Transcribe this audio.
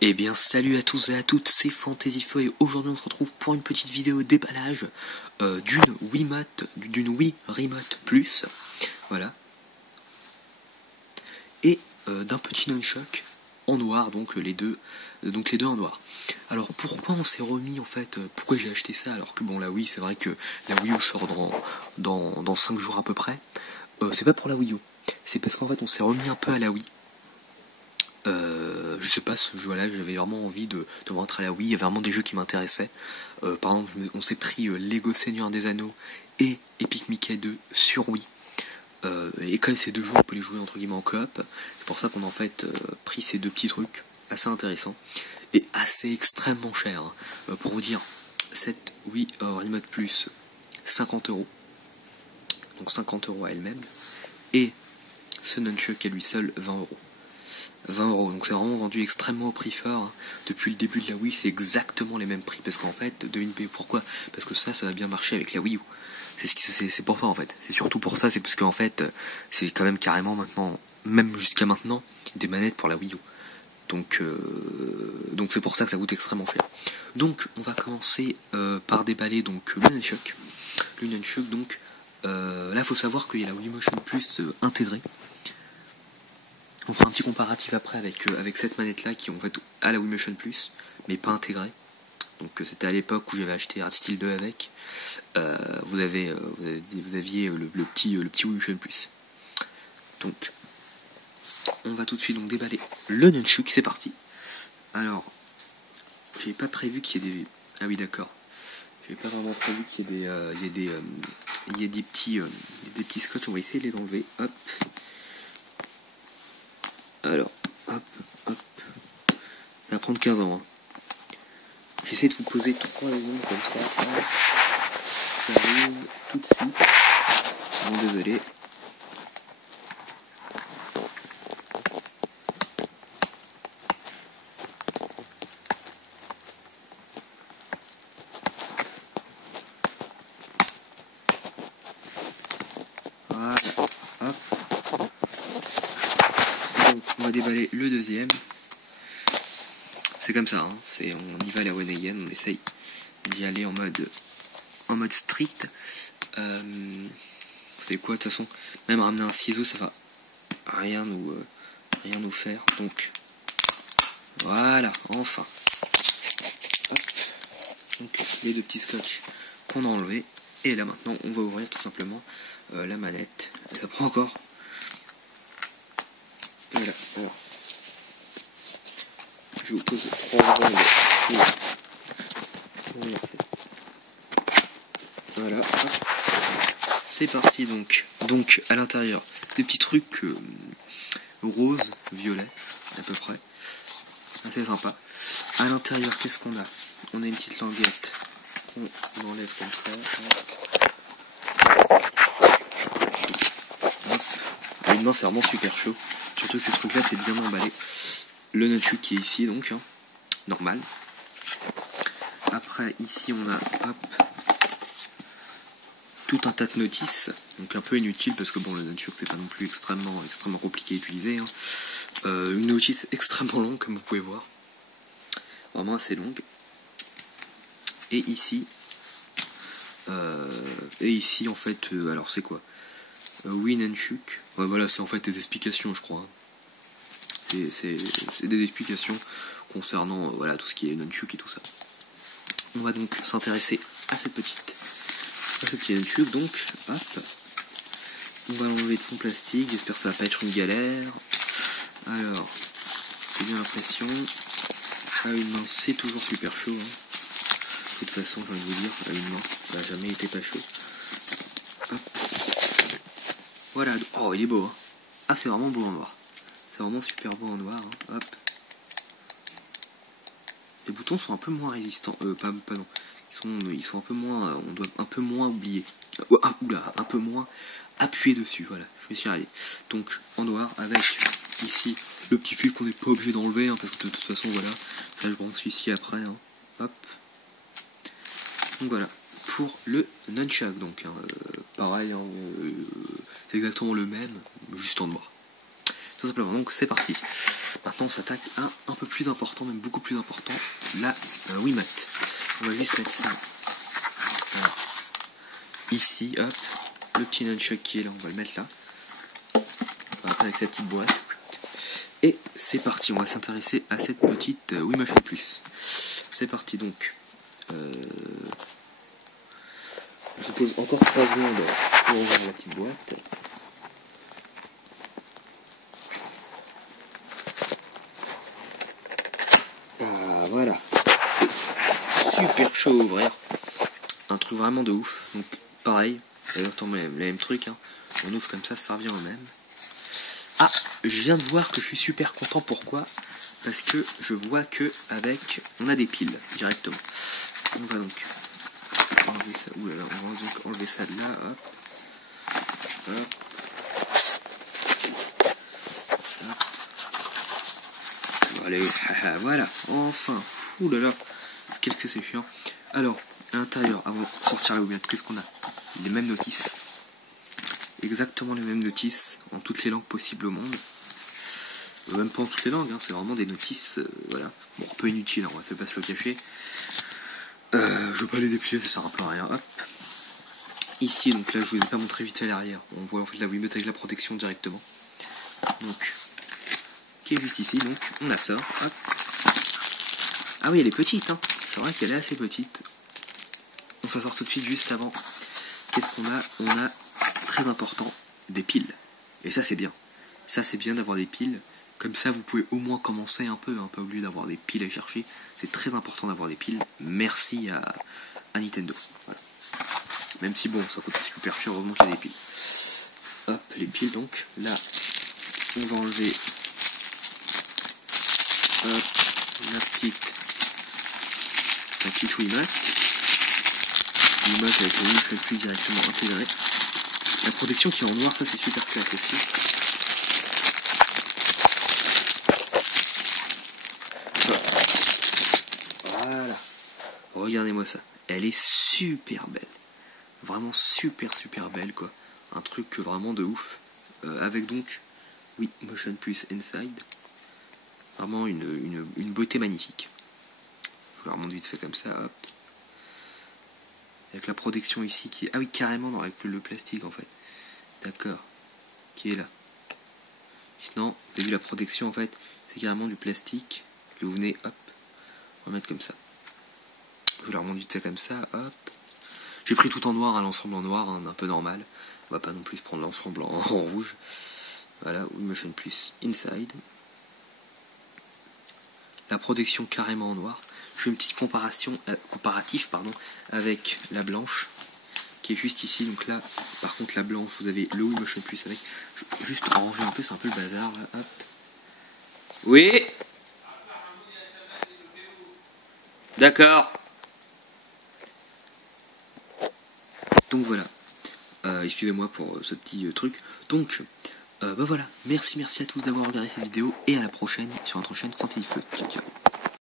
Eh bien salut à tous et à toutes, c'est Fantasyfeu et aujourd'hui on se retrouve pour une petite vidéo déballage d'une Wii Remote Plus, voilà, et d'un petit Nunchuck en noir, donc les deux en noir. Alors pourquoi on s'est remis en fait, pourquoi j'ai acheté ça alors que bon la Wii, c'est vrai que la Wii U sort dans 5 jours à peu près, c'est pas pour la Wii U, c'est parce qu'en fait on s'est remis un peu à la Wii. Je sais pas, ce jeu-là, j'avais vraiment envie de rentrer à la Wii. Il y avait vraiment des jeux qui m'intéressaient. Par exemple, on s'est pris Lego Seigneur des Anneaux et Epic Mickey 2 sur Wii. Et comme ces deux jeux, on peut les jouer entre guillemets en coop. C'est pour ça qu'on a en fait pris ces deux petits trucs assez intéressants et assez extrêmement chers. Pour vous dire, cette Wii Remote Plus, 50€. Donc 50€ à elle-même. Et ce Nunchuck à lui seul, 20€. 20€, donc c'est vraiment vendu extrêmement au prix fort. Depuis le début de la Wii, c'est exactement les mêmes prix, parce qu'en fait, devinez pourquoi? Parce que ça va bien marcher avec la Wii U. C'est pour ça en fait. C'est surtout pour ça, c'est parce qu'en fait, c'est quand même carrément maintenant, même jusqu'à maintenant, des manettes pour la Wii U. Donc c'est pour ça que ça coûte extrêmement cher. Donc on va commencer par déballer donc le Nunchuck. Le Nunchuck, donc là, faut savoir qu'il y a la Wii Motion Plus intégrée. On fera un petit comparatif après avec cette manette là qui en fait a la Wii Motion Plus mais pas intégrée. Donc c'était à l'époque où j'avais acheté Art Steel 2 avec. Vous aviez le petit Wii Motion Plus. Donc on va tout de suite donc déballer le Nunchuk, c'est parti. Alors j'avais pas prévu qu'il y ait des... Ah oui d'accord. J'avais pas vraiment prévu qu'il y ait des petits scotch, on va essayer de les enlever. Hop. Alors, hop. Ça va prendre 15 ans. Hein. J'essaie de vous poser 3 exemples comme ça. J'arrive tout de suite. Bon, désolé. Voilà. Hop. Donc, on va déballer le deuxième. C'est comme ça, hein. On y va à la one again, on essaye d'y aller en mode strict. C'est quoi, de toute façon, même ramener un ciseau, ça va rien nous faire. Donc, voilà, enfin. Hop. Donc, les deux petits scotch qu'on a enlevés. Et là, maintenant, on va ouvrir tout simplement la manette. Et ça prend encore. Voilà, alors. Je vous pose 3 secondes. Voilà. C'est parti donc. Donc à l'intérieur, des petits trucs rose, violet, à peu près. Assez sympa. À l'intérieur, qu'est-ce qu'on a? On a une petite languette qu'on enlève comme ça. Une main, c'est vraiment super chaud. Surtout que ces trucs-là, c'est bien emballé. Le Nunchuk qui est ici donc, hein, normal. Après ici on a tout un tas de notices, donc un peu inutile parce que bon le Nunchuk c'est pas non plus extrêmement compliqué à utiliser. Hein. Une notice extrêmement longue comme vous pouvez voir, vraiment assez longue. Et ici en fait, alors c'est quoi? Oui Nunchuk. Ouais, voilà, c'est en fait des explications je crois. Hein. C'est des explications concernant voilà, tout ce qui est Nunchuk et tout ça. On va donc s'intéresser à ce petit Nunchuk. Donc, hop. On va l'enlever de son plastique. J'espère que ça va pas être une galère. Alors, j'ai bien l'impression. À une main, c'est toujours super chaud. Hein. De toute façon, j'ai envie de vous dire, à une main, ça n'a jamais été pas chaud. Hop. Voilà. Oh, il est beau. Hein. Ah, c'est vraiment beau en noir. C'est vraiment super beau en noir. Hein. Hop. Les boutons sont un peu moins résistants. Pas non. Ils sont un peu moins. On doit un peu moins oublier. Un peu moins appuyer dessus. Voilà, je me suis arrivé. Donc en noir avec ici le petit fil qu'on n'est pas obligé d'enlever hein, parce que de toute façon voilà. Ça je branche ici après. Hein. Hop. Donc voilà. Pour le Nunchuck donc hein, pareil. Hein, c'est exactement le même, juste en noir. Tout simplement. Donc c'est parti. Maintenant on s'attaque à un peu plus important, même beaucoup plus important, la Wiimote. On va juste mettre ça voilà. Ici, hop, le petit nunchuck qui est là, on va le mettre là. Voilà, avec sa petite boîte. Et c'est parti, on va s'intéresser à cette petite Wii Motion Plus. C'est parti donc. Je vous pose encore 3 secondes pour ouvrir la petite boîte. Ah voilà. Super chaud à ouvrir. Un truc vraiment de ouf. Donc pareil, exactement le même truc. Hein. On ouvre comme ça revient au même. Ah, je viens de voir que je suis super content. Pourquoi ? Parce que je vois que avec on a des piles directement. On va donc enlever ça. Ouh là là, on va donc enlever ça de là. Hop. Hop. Hop. Allez, voilà, enfin. Ouh là là, qu'est-ce que c'est chiant. Alors, à l'intérieur, avant de sortir la bobine, qu'est-ce qu'on a ? Les mêmes notices. Exactement les mêmes notices en toutes les langues possibles au monde. Même pas en toutes les langues, hein, c'est vraiment des notices, voilà. Bon, un peu inutile, hein, on va pas se le cacher. Je vais pas les déplier, ça sert un peu à rien. Hop. Ici, donc là, je vous ai pas montré vite fait à l'arrière. On voit en fait la Wiimote avec la protection directement. Donc, qui est juste ici, donc on la sort. Hop. Ah oui, elle est petite, hein. C'est vrai qu'elle est assez petite. On s'en sort tout de suite juste avant. Qu'est-ce qu'on a ? On a, très important, des piles. Et ça, c'est bien. Ça, c'est bien d'avoir des piles. Comme ça, vous pouvez au moins commencer un peu, hein, pas obligé d'avoir des piles à chercher. C'est très important d'avoir des piles. Merci à Nintendo. Voilà. Même si, bon, ça coûte super cher, heureusement qu'il y a des piles. Hop, les piles, donc. Là, on va enlever hop, la petite Wiimote. Wiimote avec le Wii plus directement intégré. La protection qui est en noir, ça c'est super classe aussi. Voilà. Regardez-moi ça. Elle est super belle. Vraiment super belle quoi. Un truc vraiment de ouf. Avec donc Wii Motion Plus Inside. Vraiment une beauté magnifique. Je vous la remonte vite fait comme ça. Hop. Avec la protection ici qui est... Ah oui, carrément avec le plastique en fait. D'accord. Qui est là. Sinon, vous avez vu la protection en fait. C'est carrément du plastique que vous venez, hop, remettre comme ça. Je vous la remonte vite fait comme ça, hop. J'ai pris tout en noir, hein, l'ensemble en noir, hein, un peu normal. On va pas non plus prendre l'ensemble en rouge. Voilà, Wii Motion Plus Inside. La protection carrément en noir. Je fais une petite comparatif avec la blanche qui est juste ici. Donc là, par contre la blanche, vous avez le Wii Motion Plus avec. Je vais juste ranger un peu, c'est un peu le bazar là. Hop. Oui. D'accord. Donc voilà. Excusez-moi pour ce petit truc. Donc, bah voilà. Merci à tous d'avoir regardé cette vidéo et à la prochaine sur notre chaîne Fantasy Feu. Ciao.